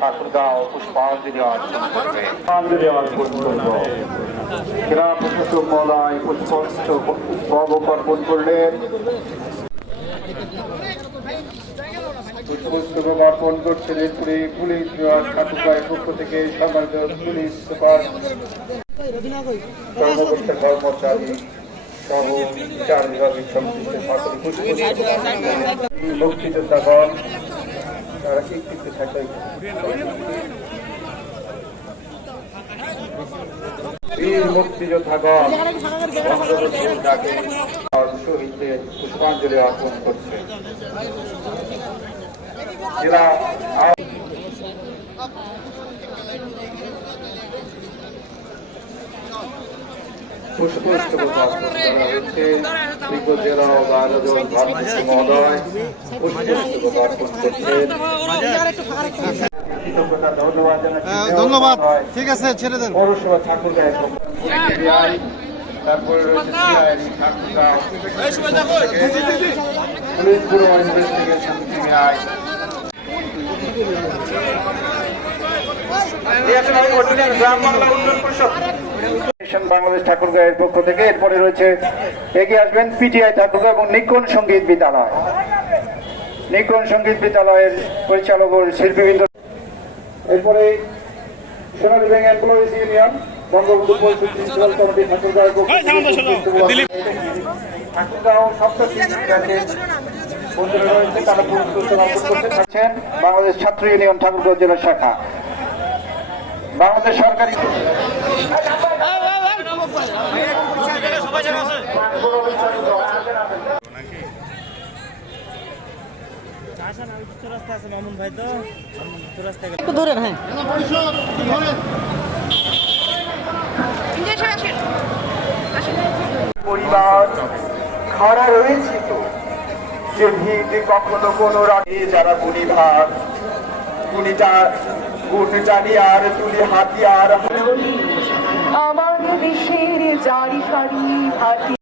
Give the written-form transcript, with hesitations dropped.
ঠাকুরগাঁও পুষ্পাঞ্জলি অর্পণ করবে। পুষ্পাঞ্জলি অর্পণ করব। ক্রীড়া প্রশাসক মহোদয় পুষ্প অর্পণ করলেন। পুষ্পস্তবক অর্পণ করছেন এরপরে পুলিশ বিভাগ ঠাকুরগাঁওয়ের পক্ষ থেকে সম্মানিত পুলিশ সুপার কর্মকর্তা কর্মচারী সহ বিচার বিভাগের সংশ্লিষ্ট সকল মুক্তিযোদ্ধাগণ তারা একটিতে থাকে বীর মুক্তিযোদ্ধাগণ শহীদদের পুষ্পাঞ্জলি অর্পণ করছে। পুষ্পস্তবক অর্পণ করা হচ্ছে বিজ্ঞ জেলা ও আয়োজন ভারতী মহোদয় পুষ্পস্তবক অর্পণ করছেন। ধন্যবাদ জানাচ্ছি। ধন্যবাদ। ঠিক আছে, ছেড়ে দেন। পৌরসভা ঠাকুরগাঁও তারপরে রয়েছে Thakurgaon police bureau investigation CBI Bangladesh ঠাকুরগাঁওয়ের পক্ষ থেকে। এরপরে রয়েছে এগিয়ে আসবেন পিটিআই ঠাকুরগাঁও এবং নিকন সঙ্গীত বিদ্যালয়। নিকন সঙ্গীত বিদ্যালয়ের পরিচালক ও শিল্পীবৃন্দ। এরপরে সোনালী ব্যাংক এমপ্লয়িজ ইউনিয়ন বঙ্গবন্ধু পরিষদ প্রিন্সিপাল কমিটি ঠাকুরগাঁওয়ের পক্ষ থেকে ঠাকুরগাঁও সপ্তম বন্ধুরা রয়েছে তারা পুরস্কার করতে থাকছেন বাংলাদেশ ছাত্র ইউনিয়ন ঠাকুরগাঁও জেলা শাখা। বাংলাদেশ সরকারি ধরেন। হ্যাঁ, পরিবার খাড়া রয়েছে তো যে ভিড় কখনো কোনো রাগে যারা গুণিভার গুণিটা গুণ জানি আর তুলি হাতিয়ার আমার দেশের জারি সারি